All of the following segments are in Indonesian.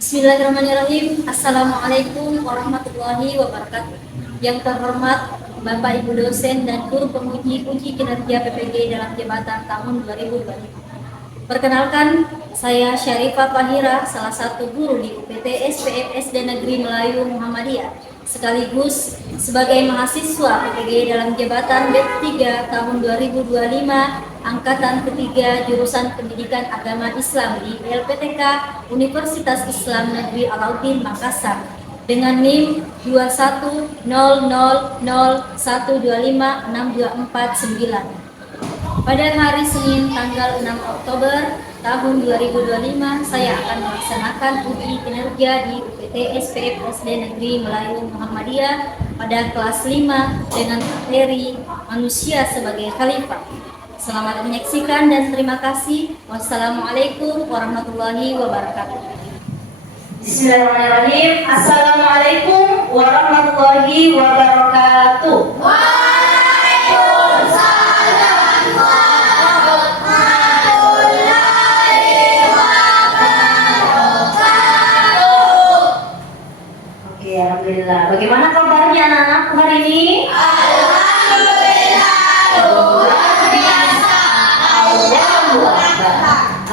Bismillahirrahmanirrahim. Assalamualaikum warahmatullahi wabarakatuh. Yang terhormat Bapak Ibu dosen dan guru penguji uji kinerja PPG dalam jabatan tahun 2025. Perkenalkan, saya Syarifah Fahira, salah satu guru di UPT SPM SD Negeri Melayu Muhammadiyah, sekaligus sebagai mahasiswa PPG dalam jabatan B3 tahun 2025, angkatan ketiga jurusan Pendidikan Agama Islam di LPTK Universitas Islam Negeri Alauddin Makassar dengan NIM 2100012562449. Pada hari Senin tanggal 6 Oktober tahun 2025, saya akan melaksanakan uji kinerja di UPT SPM SD Negeri Melayu Muhammadiyah pada kelas 5 dengan materi Manusia sebagai Khalifah. Selamat menyaksikan dan terima kasih. Wassalamualaikum warahmatullahi wabarakatuh. Bismillahirrahmanirrahim. Assalamualaikum warahmatullahi wabarakatuh. Alhamdulillah. Bagaimana kabarnya anak-anakku hari ini? Alhamdulillah, luar biasa.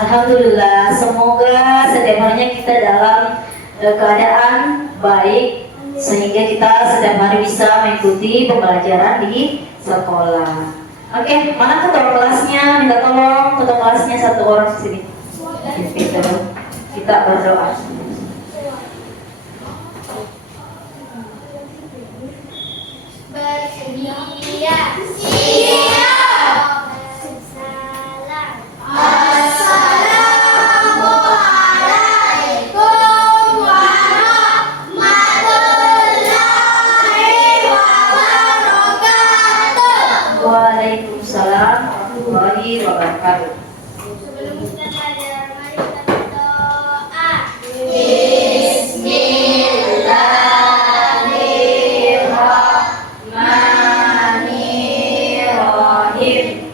Alhamdulillah. Semoga setiap harinya kita dalam keadaan baik sehingga kita setiap hari bisa mengikuti pembelajaran di sekolah. Oke, mana ketua kelasnya? Minta tolong ketua kelasnya satu orang di sini. Kita berdoa. Bersedia. Siap. Salam. Assalamualaikum warahmatullahi wabarakatuh. Waalaikumsalam warahmatullahi wabarakatuh. Sebelum kita belajar, mari kita berdoa. Bismillahirrahmanirrahim.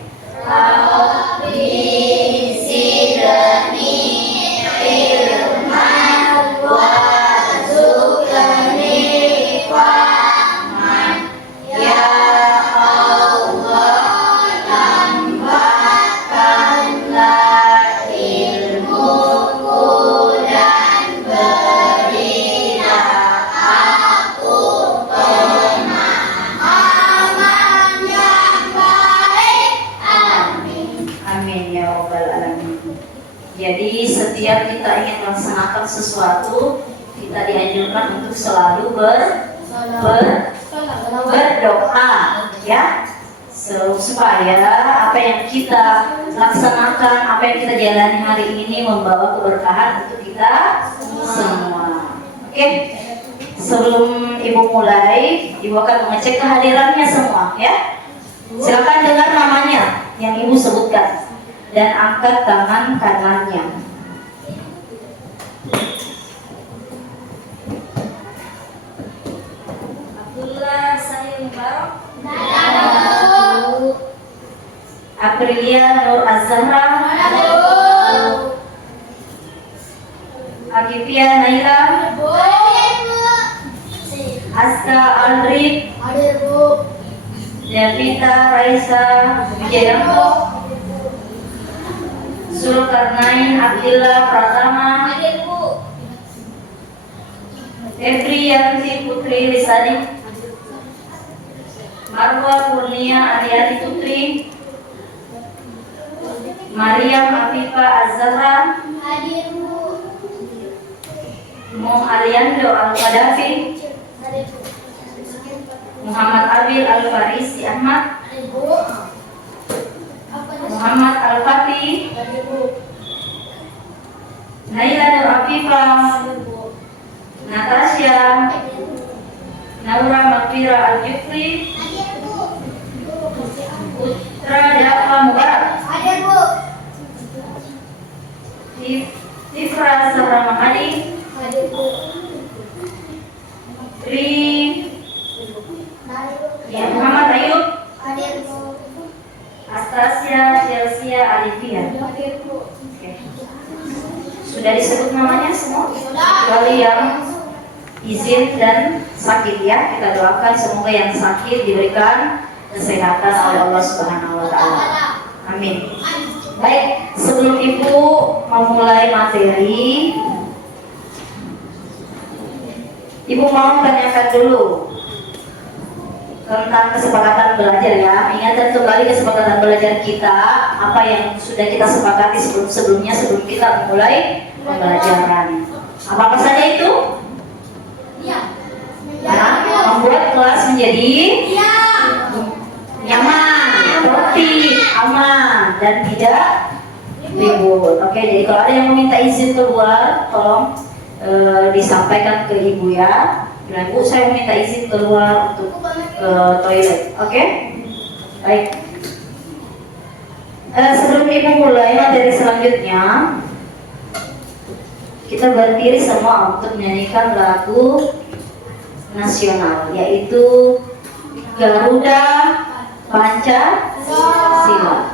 Rabbi zidni ilman warzuqni fahman. Ya Allah, tambahkanlah ilmuku dan berilah aku pemahaman yang baik. Amin. Amin ya rabbal alamin. Jadi setiap kita ingin melaksanakan sesuatu, kita dianjurkan untuk selalu berdoa, ya, supaya apa yang kita laksanakan, apa yang kita jalani hari ini membawa keberkahan untuk kita semua. Oke, sebelum ibu mulai, ibu akan mengecek kehadirannya semua, ya. Silakan dengar namanya yang ibu sebutkan dan angkat tangan kanannya. Abdullah Salim Mubarak, Aprilia Nur Azhara, Akifia Naila, Aska Aldrich, Devita Raisa Wijayanto, Zulkarnain Abdillah Pratama, Febriyanti Putri Lisani, Marwa Kurnia Ariati Putri, Mariam Afifah Az-Zahra, Mo Aliando Al-Qadafi, Muhammad Abil Al-Farisi Ahmad, Muhammad Al-Fatih, Naila Nur Afifah, Natasha, Naura Makfira Al-Jufri, Putra Dafa Mubarak, Tifra Sabra Mahadi, Tri ya, Muhammad Ayub, Astasia Chelsea Alivia. Sudah disebut namanya semua? Kecuali yang izin dan sakit ya. Kita doakan semoga yang sakit diberikan kesehatan oleh Allah Subhanahu wa taala. Amin. Baik, sebelum Ibu memulai materi, Ibu mau tanyakan dulu tentang kesepakatan belajar ya. Ingatkan kembali kesepakatan belajar kita, apa yang sudah kita sepakati sebelum kita memulai pembelajaran. Apa saja itu? Membuat kelas menjadi nyaman, tertib, aman, dan tidak ribut. Oke, jadi kalau ada yang meminta izin keluar, tolong disampaikan ke Ibu ya. Bilang, Bu, saya meminta izin keluar untuk ke toilet. Oke? Baik. Sebelum Ibu mulai materi selanjutnya, kita berdiri semua untuk menyanyikan lagu nasional, yaitu Garuda Pancasila.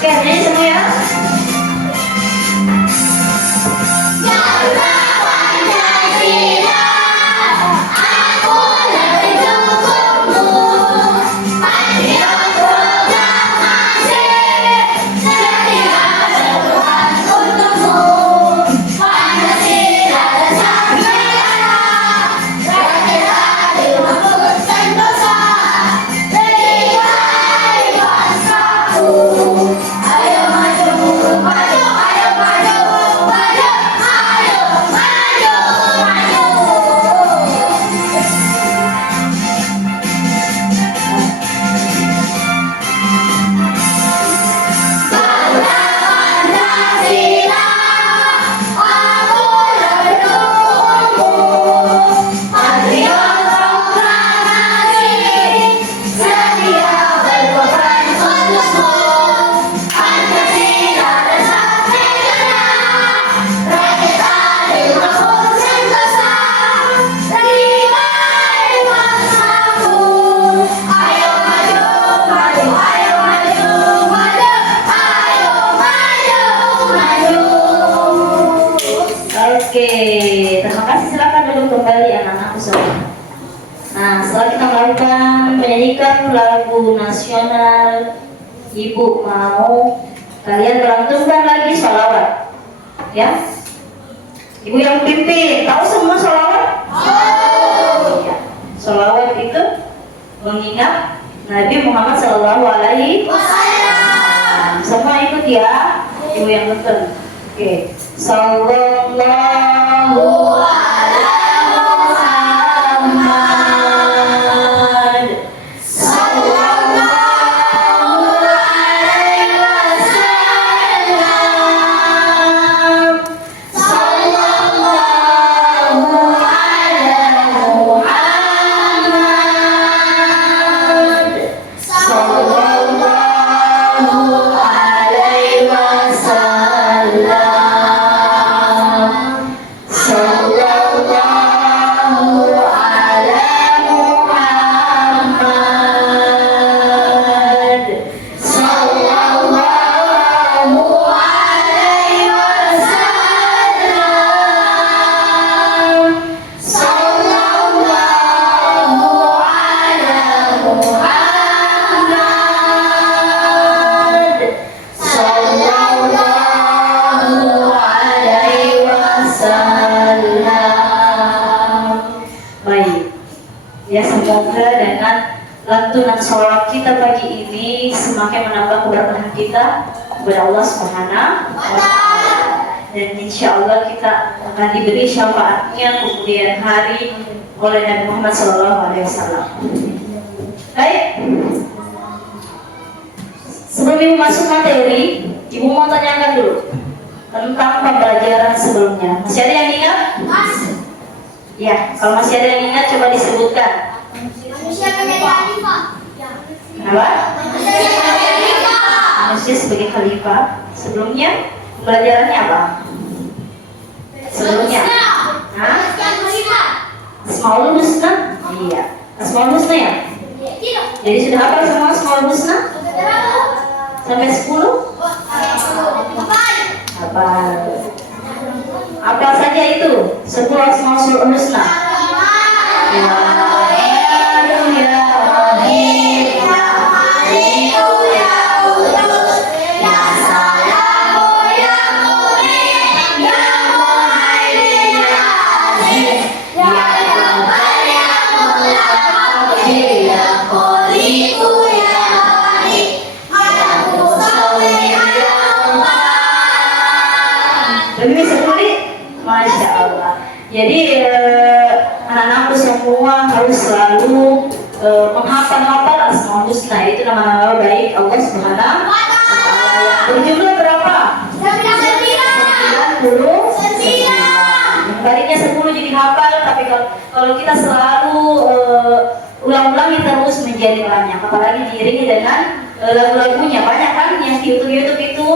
Oke, nyanyi semua ya. Oke, terima kasih. Silakan duduk kembali anak-anakku semua. Nah, setelah kita melakukan menyanyikan lagu nasional, Ibu mau kalian melantunkan lagi sholawat, ya? Ibu yang pimpin, tahu semua sholawat? Ya. Sholawat itu mengingat Nabi Muhammad SAW. Semua ikut ya, Ibu yang betul. Oke. Sallallahu ala Muhammad. Sallallahu alaihi wasallam. Sallallahu ala Muhammad. Sallallahu alaihi wasallam. Ya, semoga dengan lantunan sholawat kita pagi ini semakin menambah keberkahan kita kepada Allah Subhanahu wa Ta'ala. Dan insya Allah kita akan diberi syafaatnya kemudian hari oleh Nabi Muhammad SAW. Baik, sebelum Ibu masuk materi, Ibu mau tanyakan dulu tentang pembelajaran sebelumnya. Masih ada yang ingat? Ya, kalau masih ada yang ingat coba disebutkan. Manusia menjadi khalifah. Kenapa? Manusia menjadi khalifah. Manusia manusia sebagai khalifah. Sebelumnya pelajarannya apa? Sebelumnya Asmaul Husna. Iya, Asmaul Husna ya. Jadi sudah hafal semua Asmaul Husna? Sampai 10? Apa saja itu? 10 Asmaul Husna. Ya, lebih sekali, Masya Allah. Jadi anak-anakku semua harus selalu menghafal Asmaul Husna, itu nama-nama baik Allah Subhanahu wa Ta'ala. Berjumlah berapa? 99. Yang baliknya 10 jadi hafal, tapi kalau kita selalu ulang-ulangi terus menjadi banyak, apalagi diiringi dengan lagu-lagunya banyak kan yang di YouTube itu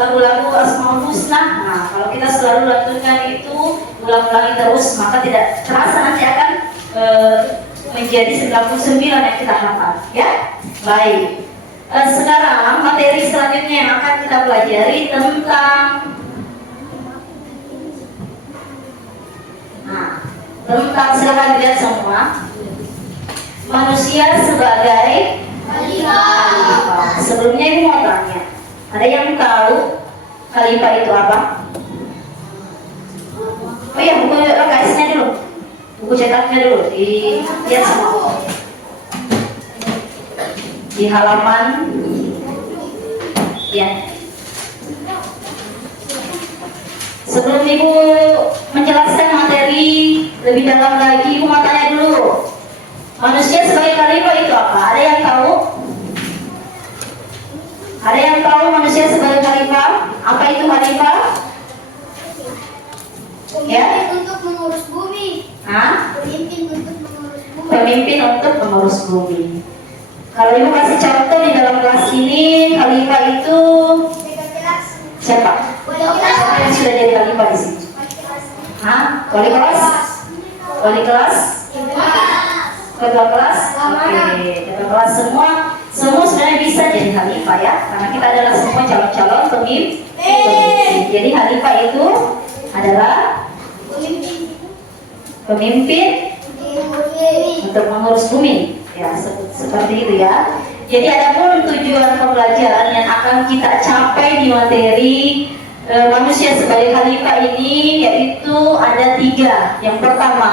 lagu-lagu Asmaul Husna. Nah, kalau kita selalu lakukan itu ulang-ulangi terus, maka tidak terasa nanti akan menjadi 99 yang kita hafal, ya. Baik. Sekarang materi selanjutnya yang akan kita pelajari tentang silakan dilihat semua, manusia sebagai khalifah. Sebelumnya ibu mau tanya, ada yang tahu khalifah itu apa? Oh iya, buku LKS-nya dulu, buku cetaknya dulu, dilihat semua di halaman ya. Sebelum ibu menjelaskan materi lebih dalam lagi, ibu mau tanya dulu, manusia sebagai khalifah itu apa? Ada yang tahu? Ada yang tahu manusia sebagai khalifah? Apa itu khalifah? Ya? Untuk mengurus bumi. Hah? Pemimpin untuk mengurus bumi. Pemimpin untuk mengurus bumi. Kalau ibu kasih contoh di dalam kelas ini, khalifah itu siapa? Siapa yang sudah jadi khalifah di sini? Hah? Wali kelas? Wali kelas? Ketua kelas? Oke, ketua kelas semua sebenarnya bisa jadi khalifah ya, karena kita adalah semua calon-calon pemimpin. Jadi khalifah itu adalah pemimpin untuk mengurus bumi. Ya, seperti itu ya. Jadi ada pun tujuan pembelajaran yang akan kita capai di materi manusia sebagai khalifah ini, yaitu ada 3. Yang pertama,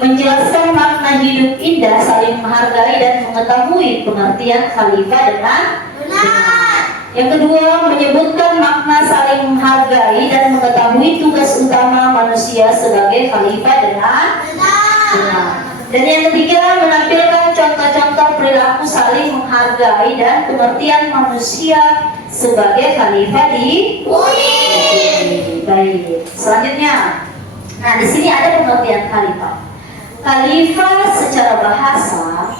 menjelaskan makna hidup indah, saling menghargai dan mengetahui pengertian khalifah dengan benar. Yang kedua, menyebutkan makna saling menghargai dan mengetahui tugas utama manusia sebagai khalifah dengan benar. Dan yang ketiga, menampilkan contoh-contoh perilaku saling menghargai dan pengertian manusia sebagai khalifah di bumi. Baik, selanjutnya. Nah, di sini ada pengertian khalifah. Khalifah secara bahasa,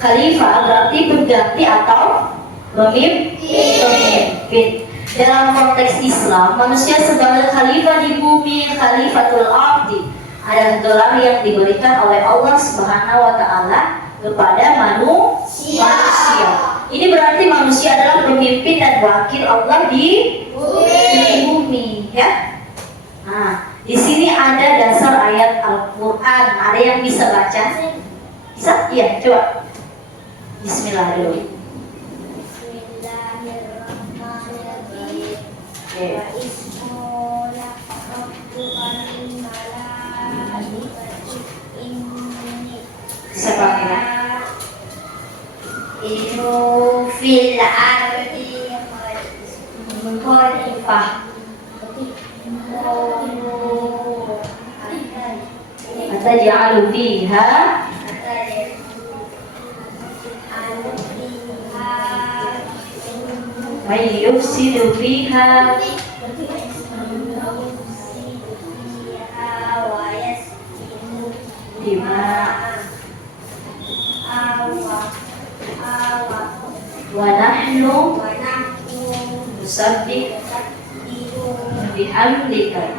khalifah berarti pengganti atau pemimpin. Dalam konteks Islam, manusia sebagai khalifah di bumi, khalifatul ardi, adalah gelar yang diberikan oleh Allah Subhanahu wa Ta'ala kepada manusia. Ini berarti manusia adalah pemimpin dan wakil Allah di bumi, ya. Nah, di sini ada dasar ayat Al-Qur'an. Ada yang bisa baca? Bisa? Iya, coba. Bismillahirrahmanirrahim. Siapa kira? Inu fil ardi Khalifah. Ataj'alu fiha may yufsidu fiha wa nahnu nusabbih bihamdika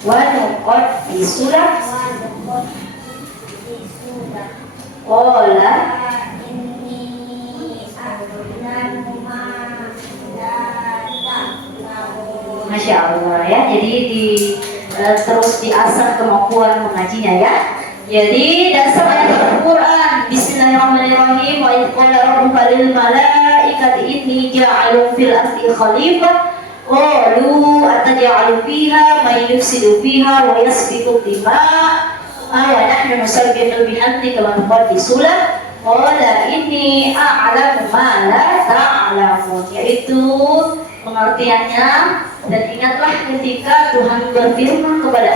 wa nuqaddisu lak. Qala Masya Allah ya, jadi terus diasah kemampuan mengajinya ya. Jadi dasar ayat Al-Quran, Bismillahirrahmanirrahim. Wa idh qala rabbuka lil malaikati inni ja'ilun fil ardi khalifah qalu ataj'alu fiha may yufsidu fiha wa yasfiku dima' wa nahnu nusabbihu bihamdika wa nuqaddisu lak. Qala inni a'lamu ma la ta'lamun, yaitu pengertiannya. Dan ingatlah ketika Tuhan berfirman kepada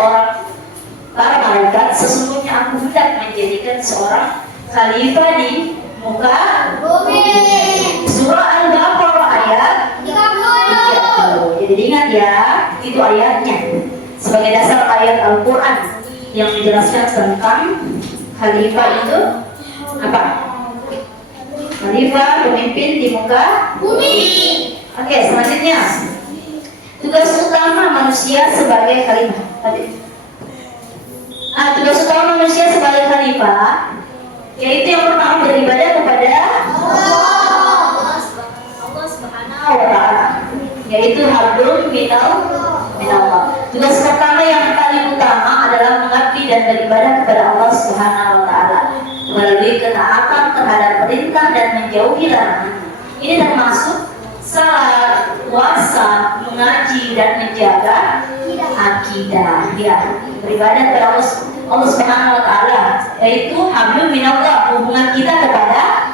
para malaikat, sesungguhnya aku hendak menjadikan seorang khalifah di muka bumi. Surah Al-Baqarah ayat 30. Jadi ingat ya, itu ayatnya sebagai dasar ayat Al-Quran yang menjelaskan tentang khalifah itu apa? Khalifah, pemimpin di muka bumi. Oke, selanjutnya tugas utama manusia sebagai khalifah. Tugas utama manusia sebagai khalifah yaitu yang pertama beribadah kepada Allah Subhanahu wa ta'ala, yaitu hablum minallah. Tugas pertama yang paling utama adalah mengabdi dan beribadah kepada Allah Subhanahu wa ta'ala melalui ketaatan terhadap perintah dan menjauhi larangan. Ini termasuk salat, puasa, mengaji dan menjaga akidah. Ya, beribadah kepada Allah Subhanahu wa ta'ala, yaitu hablum minallah, hubungan kita kepada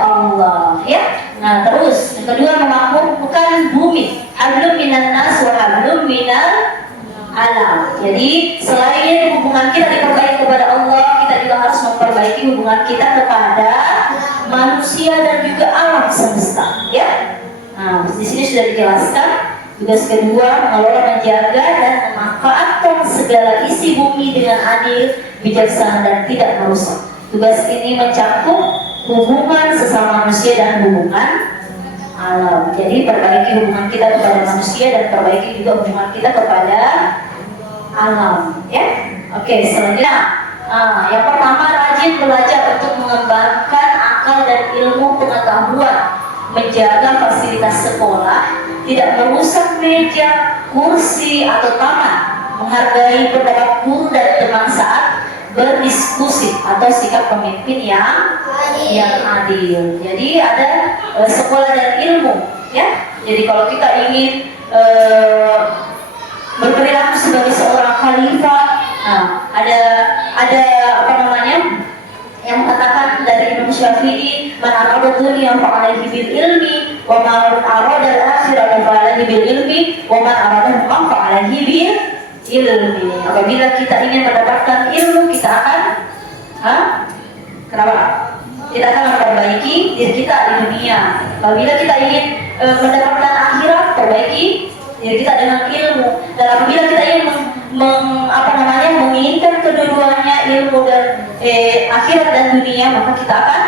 Allah ya. Nah, terus yang kedua memakmurkan bumi, hablum minan nas wa hablum minal alam. Jadi selain hubungan kita diperbaiki kepada Allah, kita juga harus memperbaiki hubungan kita kepada manusia dan juga alam semesta ya. Nah, di sini sudah dijelaskan tugas kedua mengelola, menjaga dan memanfaatkan segala isi bumi dengan adil, bijaksana dan tidak merusak. Tugas ini mencakup hubungan sesama manusia dan hubungan alam. Jadi perbaiki hubungan kita kepada manusia dan perbaiki juga hubungan kita kepada alam ya. Oke, selanjutnya yang pertama rajin belajar untuk mengembangkan akal dan ilmu pengetahuan, menjaga fasilitas sekolah, tidak merusak meja, kursi atau taman, menghargai pendapat guru dan teman saat berdiskusi atau sikap pemimpin yang adil. Jadi ada sekolah dan ilmu ya. Jadi kalau kita ingin berperilaku sebagai seorang khalifah, ada apa namanya yang mengatakan dari Imam Syafi'i, man arada dunya fa alaihi bil ilmi wa man arada al akhirah fa alaihi bil ilmi wa man arada al fa alaihi bil ilmi. Apabila kita ingin mendapatkan ilmu, kita akan kenapa? Kita akan memperbaiki diri kita di dunia. Apabila kita ingin mendapatkan akhirat, perbaiki diri kita dengan ilmu. Dan apabila kita ingin menginginkan kedua-duanya, ilmu dan akhirat dan dunia, maka kita akan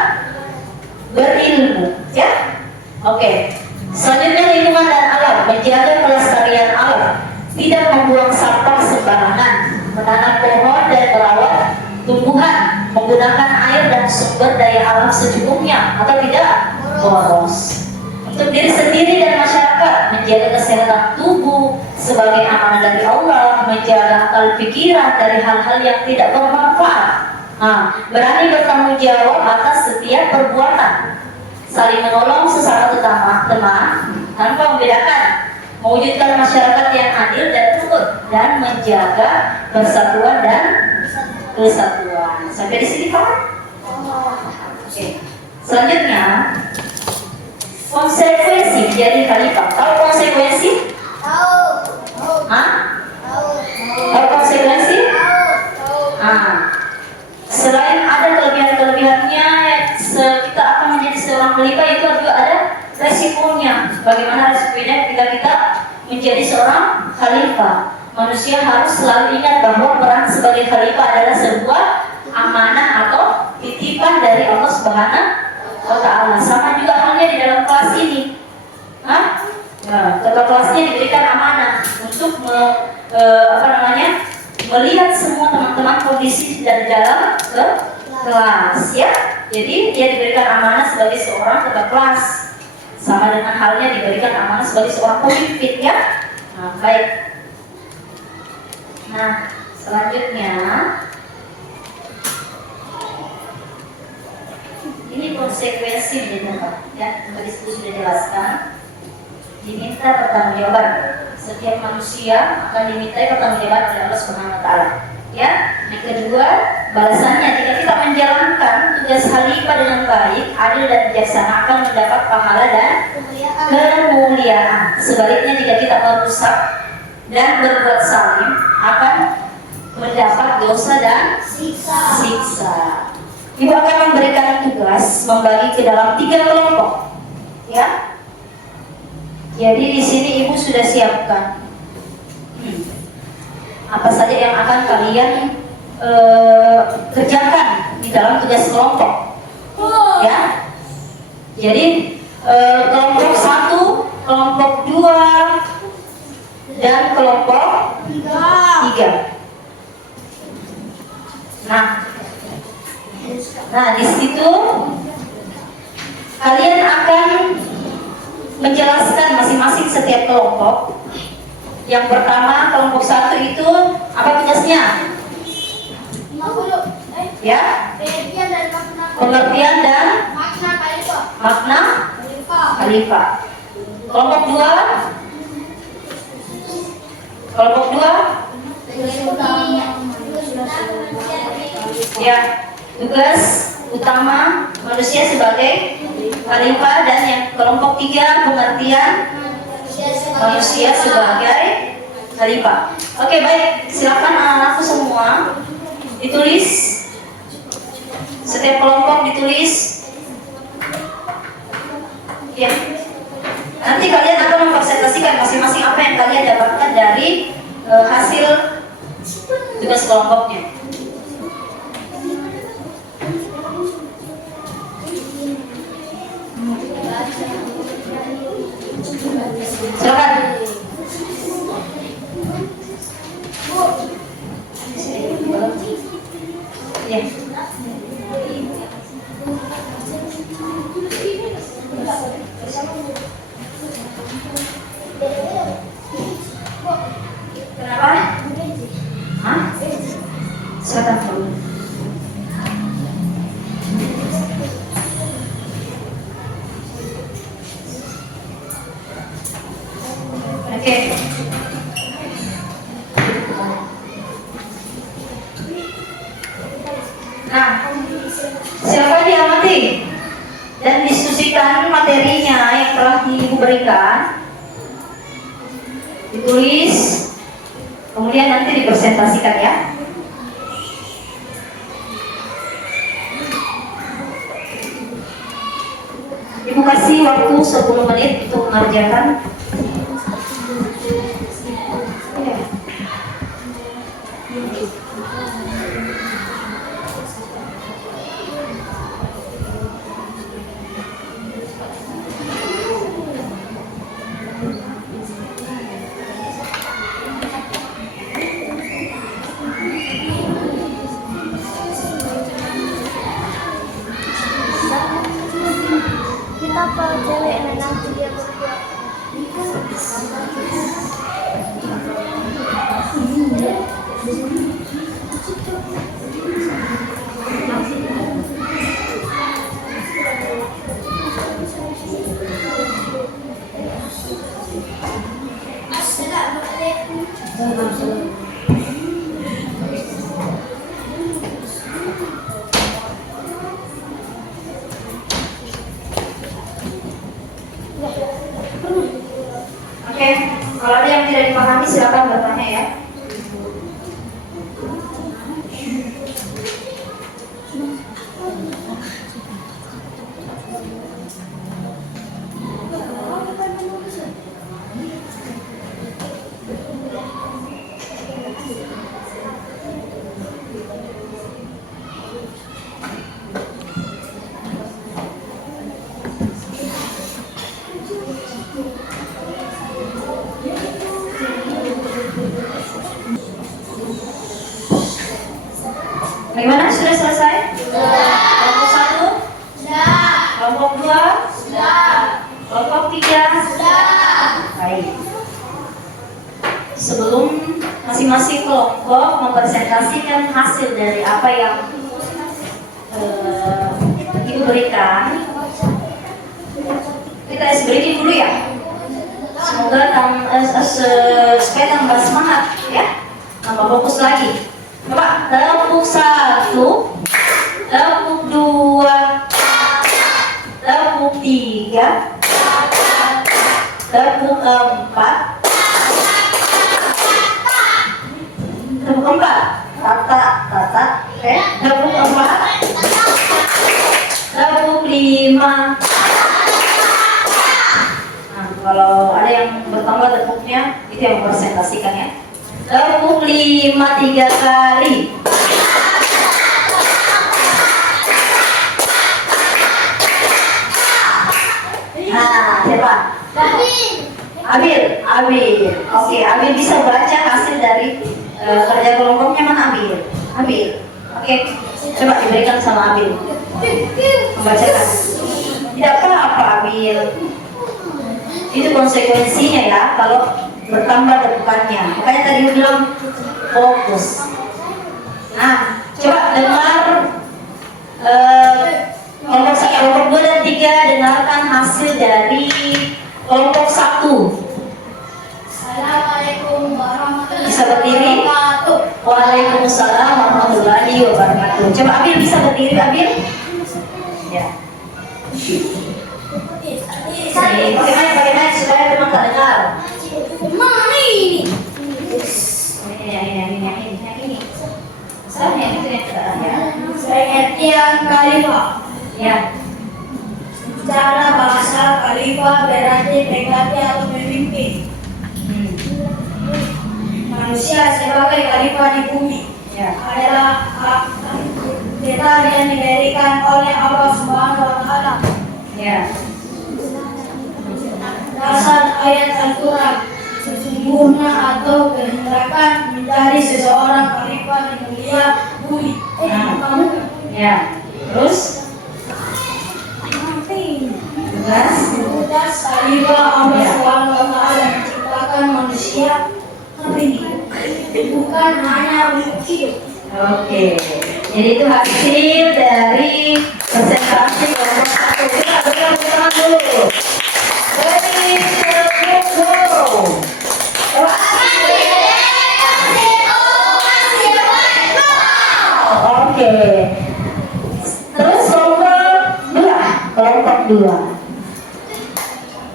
berilmu ya. Oke. Selanjutnya lingkungan dan alam, menjaga kelestarian alam, tidak membuang sampah sembarangan, menanam pohon dan merawat tumbuhan, menggunakan air dan sumber daya alam secukupnya atau tidak boros. Untuk diri sendiri dan masyarakat, menjaga kesehatan tubuh sebagai amanah dari Allah, menjaga akal pikiran dari hal-hal yang tidak bermanfaat. Berani bertanggung jawab atas setiap perbuatan, saling menolong sesama teman tanpa membedakan, mewujudkan masyarakat yang adil dan rukun, dan menjaga persatuan dan kesatuan. Sampai di sini kawan? Oke. Selanjutnya, konsekuensi jadi khalifah. Tahu konsekuensi? Tahu. Tahu konsekuensi? Selain ada kelebihan-kelebihannya, kita akan menjadi seorang khalifah, itu juga ada resikonya. Bagaimana resikonya ketika kita menjadi seorang khalifah? Manusia harus selalu ingat bahwa peran sebagai khalifah adalah sebuah amanah atau titipan dari Allah Subhanahu wa ta'ala. Sama juga halnya di dalam kelas ini? Hah? Nah, ketua kelasnya diberikan amanah untuk melihat semua teman-teman kondisi dari dalam ke kelas ya. Jadi dia diberikan amanah sebagai seorang ketua kelas, sama dengan halnya diberikan amanah sebagai seorang pemimpin ya. Nah, baik. Nah, selanjutnya ini konsekuensi menjadi ya. Tadi sudah jelaskan. Diminta pertanggungjawaban. Setiap manusia akan dimintai pertanggungjawaban oleh Allah Subhanahu wa taala. Ya. Yang kedua, balasannya jika kita menjalankan tugas khalifah dengan baik, adil dan bijaksana akan mendapat pahala dan kemuliaan. Sebaliknya jika kita merusak dan berbuat zalim akan mendapat dosa dan siksa. Ibu akan memberikan tugas membagi ke dalam 3 kelompok. Ya. Jadi di sini ibu sudah siapkan apa saja yang akan kalian kerjakan di dalam tugas kelompok, ya. Jadi kelompok 1, kelompok 2, dan kelompok 3. Nah di situ kalian akan menjelaskan masing-masing setiap kelompok. Yang pertama, kelompok 1 itu apa tugasnya? Ya, pengertian dan makna khalifah. Kelompok 2, ya, tugas utama manusia sebagai khalifah, dan yang kelompok 3 pengertian manusia sebagai khalifah. Oke, baik, silakan anak-anakku semua ditulis, setiap kelompok ditulis. Ya, nanti kalian akan mempresentasikan masing-masing apa yang kalian dapatkan dari hasil tugas kelompoknya. Silakan. Ya. Kenapa? Hah? Silakan dulu. Oke. Nah, silakan diamati dan diskusikan materinya yang telah Ibu berikan. Ditulis, kemudian nanti dipresentasikan ya. Ibu kasih waktu 10 menit untuk mengerjakan. Kita kalau cewek nanti dia berdua. Oke, kalau ada yang tidak dipahami silakan bertanya ya. hasil dari apa yang Ibu berikan, kita breaking dulu ya. Semoga supaya tambah semangat ya, tambah fokus lagi. Coba tepuk 1, tepuk 2, tepuk 3, tepuk 4, tepuk 4, tata, tepuk 4, tepuk 5. Nah, kalau ada yang bertambah tepuknya, itu yang presentasikan ya. Tepuk 5 3 kali. Nah, siapa? Abil. Oke, Abil bisa baca hasil dari kerja kelompoknya mana Abil? Oke, coba diberikan sama Abil. Membacakan. Tidak apa-apa Abil. Itu konsekuensinya ya kalau bertambah tepukannya. Makanya tadi bilang fokus. Nah, coba dengar kelompok 1, kelompok 2 dan 3 dengarkan hasil dari kelompok 1. Assalamualaikum warahmatullahi Bisa berdiri? wabarakatuh. Waalaikumsalam warahmatullahi wabarakatuh. Coba Abil bisa berdiri Abil? Ya. Pakai mic supaya teman tak dengar. Mana ini? Ini. Soalnya itu yang terakhir. Pengertian khalifah. Ya. Secara bahasa khalifah berarti pengganti atau pemimpin. Manusia sebagai khalifah di bumi Ya. adalah kita yang diberikan oleh Allah Subhanahu wa Ta'ala. Ya. Dasar ayat Al-Quran sesungguhnya atau kehendakan menjadi seseorang khalifah di mulia bumi. Ya. Terus Tugas khalifah Allah Subhanahu wa Ta'ala menciptakan manusia bukan hanya untuk hidup. Oke. Jadi itu hasil dari presentasi kelompok 1. Kita berikan tangan dulu. Ready, go. Oke. Terus kelompok 2.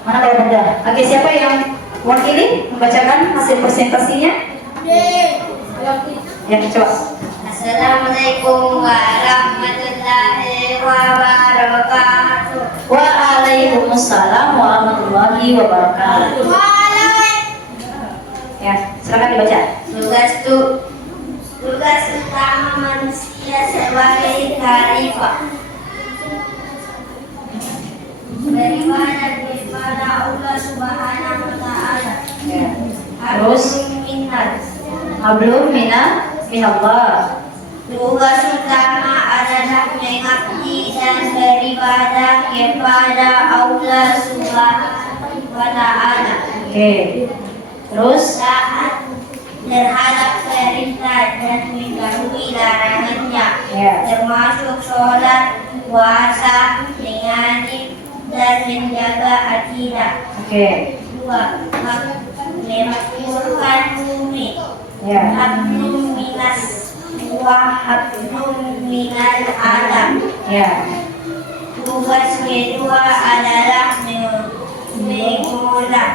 Mana kelompok 2? Oke, siapa yang wakili membacakan hasil presentasinya? Ya, coba. Assalamualaikum warahmatullahi wabarakatuh. Waalaikumsalam warahmatullahi wabarakatuh. Ya, silakan dibaca. Tugas utama manusia sebagai khalifah beribadah kepada Allah Subhanahu wa Ta'ala. Ya. Terus hablum minallah. Tugas utama adalah mengabdi dan beribadah kepada Allah Subhanahu wa Ta'ala. Oke. Terus Taat terhadap perintah dan menjauhi larangannya, Ya. termasuk sholat, puasa, mengaji, dan menjaga akidah. oke. 2. Memakmurkan bumi. Ya. Habnum minas wa habnum minal alam. Ya. Tugas kedua adalah mengelola,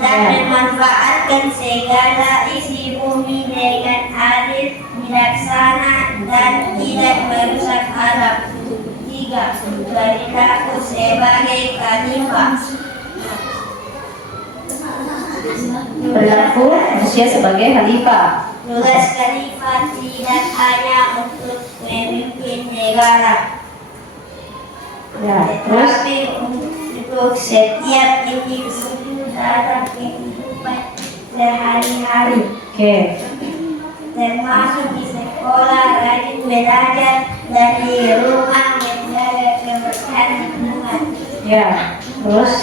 dan memanfaatkan segala isi bumi dengan adil, bijaksana, dan tidak merusak alam. 3. Berlaku sebagai khalifah. Berlaku manusia sebagai khalifah. Tugas khalifah tidak hanya untuk memimpin negara, Ya. Terus tetapi untuk setiap individu dalam kehidupan sehari-hari, oke. termasuk di sekolah, rajin belajar, dari rumah, menjaga kebersihan lingkungan. Ya. Terus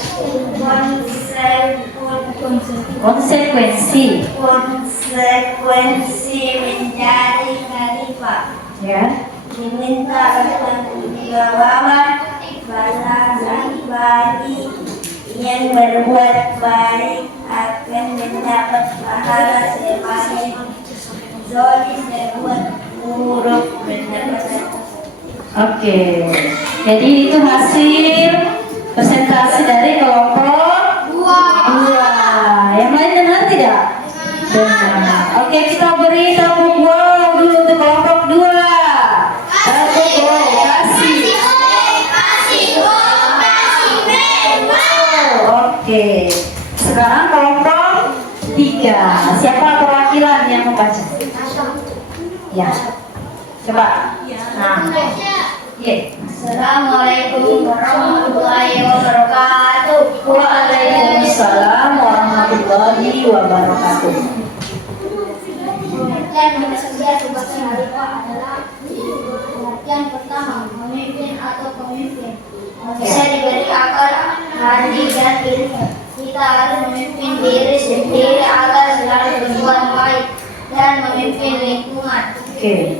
Konsepul Konsekuensi. Konsekuensi menjadi khalifah. Ya. Diminta bertanggungjawab balasan bagi yang berbuat baik akan mendapat pahala sebagai zalim berbuat buruk mendapat. Oke. Jadi itu hasil presentasi dari kelompok dua. Yang lain benar tidak? Benar. Oke, kita beri tepuk wow dulu untuk kelompok dua. Tepuk wow, kasih. Oke. Sekarang kelompok tiga. Siapa perwakilan yang membaca? Ya. Coba. Nah. Oke. Assalamualaikum warahmatullahi wabarakatuh. Waalaikumsalam warahmatullahi wabarakatuh. Pengertian manusia sebagai khalifah adalah pengertian pertama, memimpin atau pemimpin. Manusia diberi akal, hati, dan ilmu. Kita harus memimpin diri sendiri agar selalu berbuat baik dan memimpin lingkungan. Oke.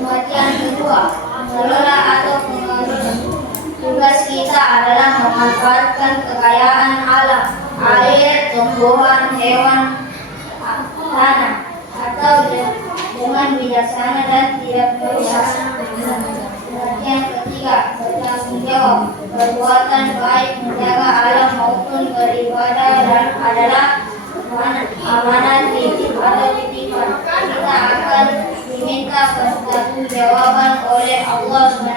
Pengertian kedua, mengelola atau pengelola. Tugas kita adalah memanfaatkan kekayaan alam, air, tumbuhan, hewan, tanah, atau dengan bijaksana dan tidak merusak. Pengertian ketiga, bertanggung jawab. Perbuatan baik menjaga alam maupun beribadah dan adalah amanat atau titipan. Kita akan diminta pertanggungjawaban oleh Allah SWT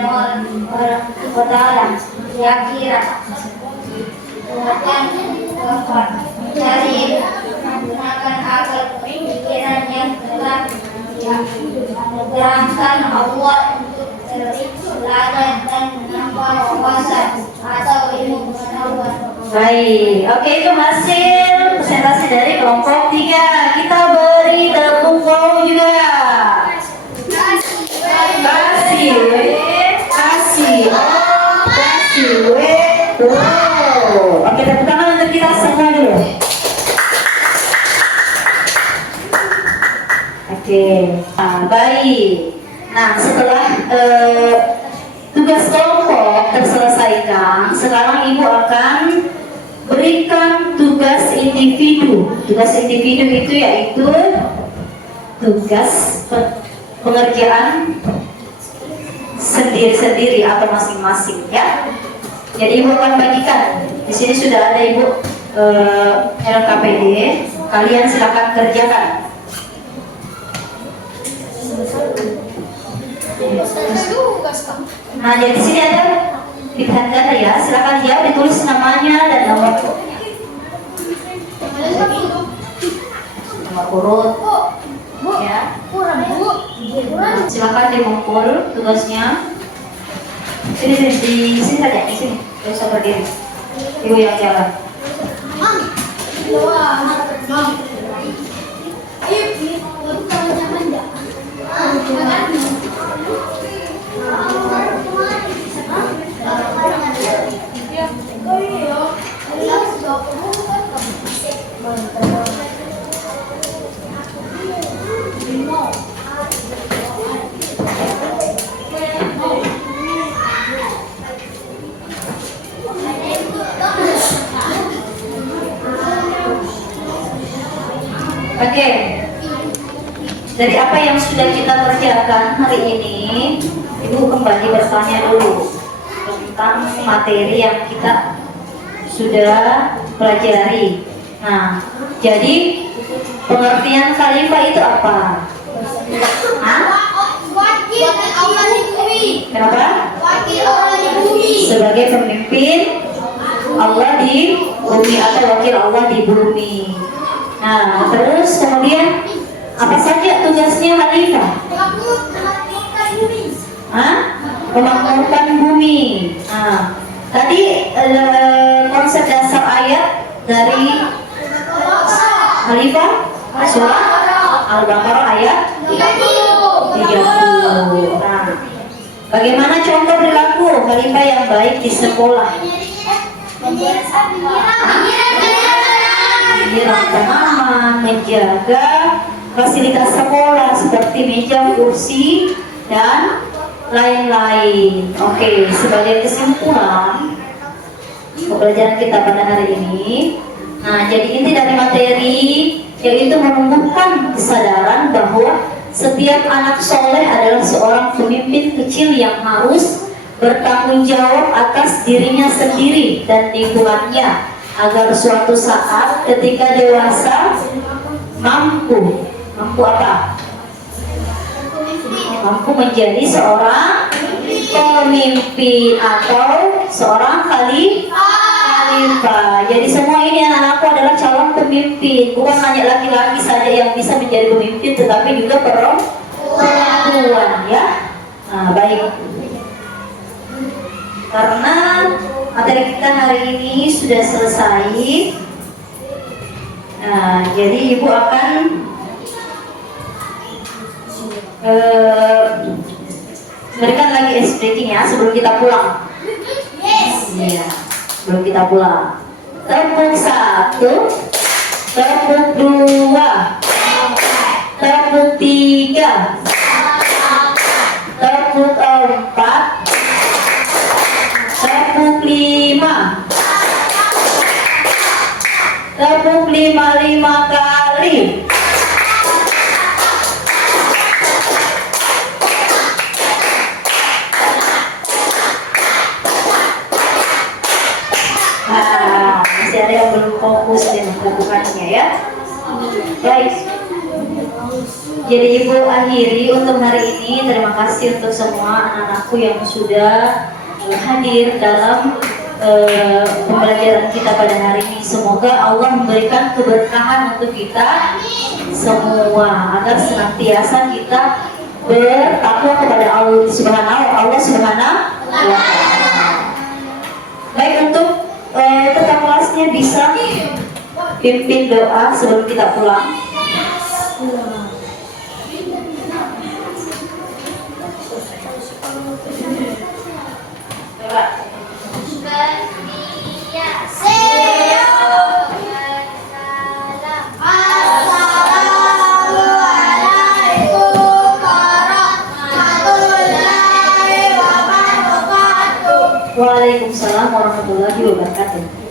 di akhirat. Pengertian keempat, mencari menggunakan akal pikiran yang telah diterangkan Allah untuk teladan dan menambah wawasan atau ilmu pengetahuan. Baik, oke, itu hasil presentasi dari kelompok 3. Kita beri tepuk wow juga. Kasih, wow. Oke, tepuk tangan untuk kita semua dulu. Oke, baik. Nah, setelah tugas kelompok terselesaikan, sekarang Ibu akan berikan tugas individu. Tugas individu itu yaitu tugas pengerjaan sendiri-sendiri atau masing-masing, ya. Jadi Ibu akan bagikan. Di sini sudah ada Ibu LKPD. Kalian silakan kerjakan. Nah, jadi sini ada pilihan data ya. Silakan jawab, ditulis namanya dan nomor urut. Ya. Silakan dimukul tugasnya. Sini di sini saja, di sini. Tidak usah berdiri. Ibu yang jalan. Oke. Dari apa yang sudah kita kerjakan hari ini, Ibu kembali bertanya dulu tentang materi yang kita sudah pelajari. Nah, jadi pengertian khalifah itu apa? Hah? Wakil Allah di bumi. Kenapa? Wakil Allah di bumi. Sebagai pemimpin Allah di bumi atau wakil Allah di bumi. Nah, terus kemudian apa saja tugasnya khalifah? Hah? Memakmurkan bumi. Nah, tadi konsep dasar ayat dari khalifah surah Al-Baqarah ayat 30. Nah, bagaimana contoh perilaku khalifah yang baik di sekolah? menyiram tanaman, menjaga fasilitas sekolah seperti meja, kursi, dan lain-lain. Oke, sebagai kesimpulan pembelajaran kita pada hari ini, nah jadi inti dari materi yaitu menumbuhkan kesadaran bahwa setiap anak soleh adalah seorang pemimpin kecil yang harus bertanggung jawab atas dirinya sendiri dan lingkungannya agar suatu saat ketika dewasa mampu apa? Mampu menjadi seorang pemimpin atau seorang khalifah. Jadi semua ini anak-anakku adalah calon pemimpin, bukan hanya laki-laki saja yang bisa menjadi pemimpin, tetapi juga perempuan, ya. Nah, baik. Karena materi kita hari ini sudah selesai, nah, jadi ibu akan berikan lagi ice breaking ya sebelum kita pulang. Iya, sebelum kita pulang. Tepuk 1, tepuk 2, tepuk 3, tepuk 4, tepuk 5, tepuk 5 kali. Masih ada yang belum fokus dan melakukannya ya. Baik. Jadi ibu akhiri untuk hari ini. Terima kasih untuk semua anak-anakku yang sudah hadir dalam pembelajaran kita pada hari ini. Semoga Allah memberikan keberkahan untuk kita semua agar senantiasa kita bertakwa kepada Allah Subhanahu wa Ta'ala. Baik, untuk tetap kelasnya bisa pimpin doa sebelum kita pulang. Waalaikumsalam warahmatullahi wabarakatuh.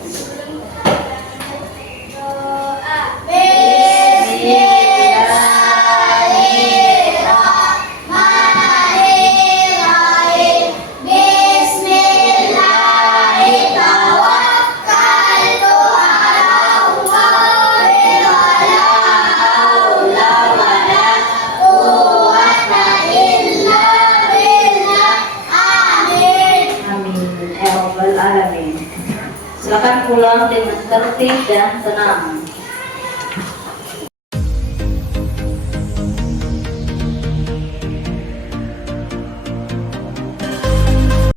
Silakan pulang dengan tertib dan tenang.